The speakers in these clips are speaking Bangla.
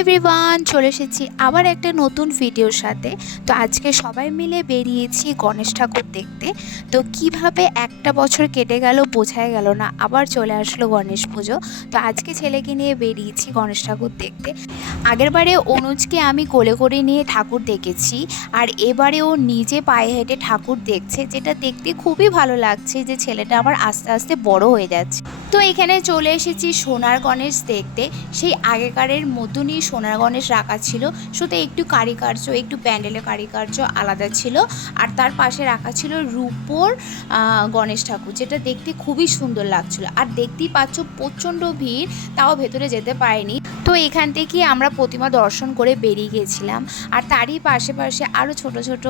এভরিওয়ান, চলে এসেছি আবার একটা নতুন ভিডিওর সাথে। তো আজকে সবাই মিলে বেরিয়েছি গণেশ ঠাকুর দেখতে। তো কিভাবে একটা বছর কেটে গেল বোঝাই গেল না, আবার চলে আসলো গণেশ পুজো। তো আজকে ছেলেকে নিয়ে বেরিয়েছি গণেশ ঠাকুর দেখতে। আগেরবারে অনুজকে আমি কোলে করে নিয়ে ঠাকুর দেখেছি, আর এবারে ও নিজে পায়ে হেঁটে ঠাকুর দেখছে, যেটা দেখতে খুবই ভালো লাগছে যে ছেলেটা আবার আস্তে আস্তে বড় হয়ে যাচ্ছে। তো এখানে চলে এসেছি সোনার গণেশ দেখতে। সেই আগেকারের মতনই সোনার গণেশ রাখা ছিল, শুধু একটু কারিকার্য, একটু প্যান্ডেলের কারিকার্য আলাদা ছিল। আর তার পাশে রাখা ছিল রূপোর গণেশ ঠাকুর, যেটা দেখতে খুবই সুন্দর লাগছিল। আর দেখতেই পাচ্ছ প্রচণ্ড ভিড়, তাও ভেতরে যেতে পারিনি। তো এখান থেকে আমরা প্রতিমা দর্শন করে বেরিয়ে গেছিলাম। আর তারই পাশে পাশে আরও ছোট ছোট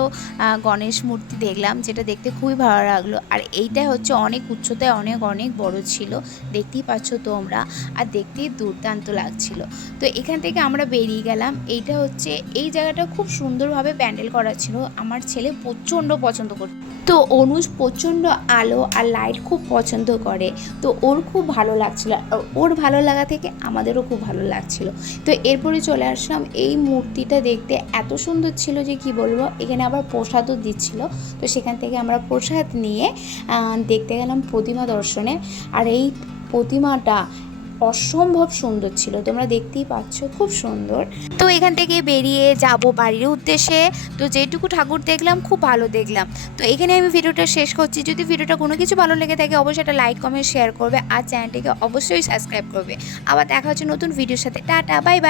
গণেশ মূর্তি দেখলাম, যেটা দেখতে খুবই ভালো লাগলো। আর এইটাই হচ্ছে অনেক উচ্চতায় অনেক অনেক বড় ছিল, দেখতেই পাচ্ছ তোমরা। আর দেখতেই দুর্দান্ত লাগছিল। তো এখান থেকে আমরা বেরিয়ে গেলাম। এইটা হচ্ছে, এই জায়গাটা খুব সুন্দরভাবে প্যান্ডেল করা ছিল, আমার ছেলে প্রচণ্ড পছন্দ করত। তো অনুজ প্রচণ্ড আলো আর লাইট খুব পছন্দ করে, তো ওর খুব ভালো লাগছিল। আর ওর ভালো লাগা থেকে আমাদেরও খুব ভালো লাগছিল। তো এরপরে চলে আসলাম, এই মূর্তিটা দেখতে এত সুন্দর ছিল যে কি বলবো। এখানে আবার প্রসাদও দিচ্ছিল, তো সেখান থেকে আমরা প্রসাদ নিয়ে দেখতে গেলাম প্রতিমা দর্শনে। আর এই প্রতিমাটা অসম্ভব সুন্দর ছিল, তোমরা দেখতেই পাচ্ছ, খুব সুন্দর। তো এখান থেকে বেরিয়ে যাব বাড়ির উদ্দেশ্যে। তো যেটুকু ঠাকুর দেখলাম খুব ভালো দেখলাম। তো এখানে আমি ভিডিওটা শেষ করছি। যদি ভিডিওটা কোনো কিছু ভালো লেগে থাকে অবশ্যই একটা লাইক কমেন্ট শেয়ার করবে, আর চ্যানেলটিকে অবশ্যই সাবস্ক্রাইব করবে। আবার দেখা হচ্ছে নতুন ভিডিওর সাথে। Tata, bye bye.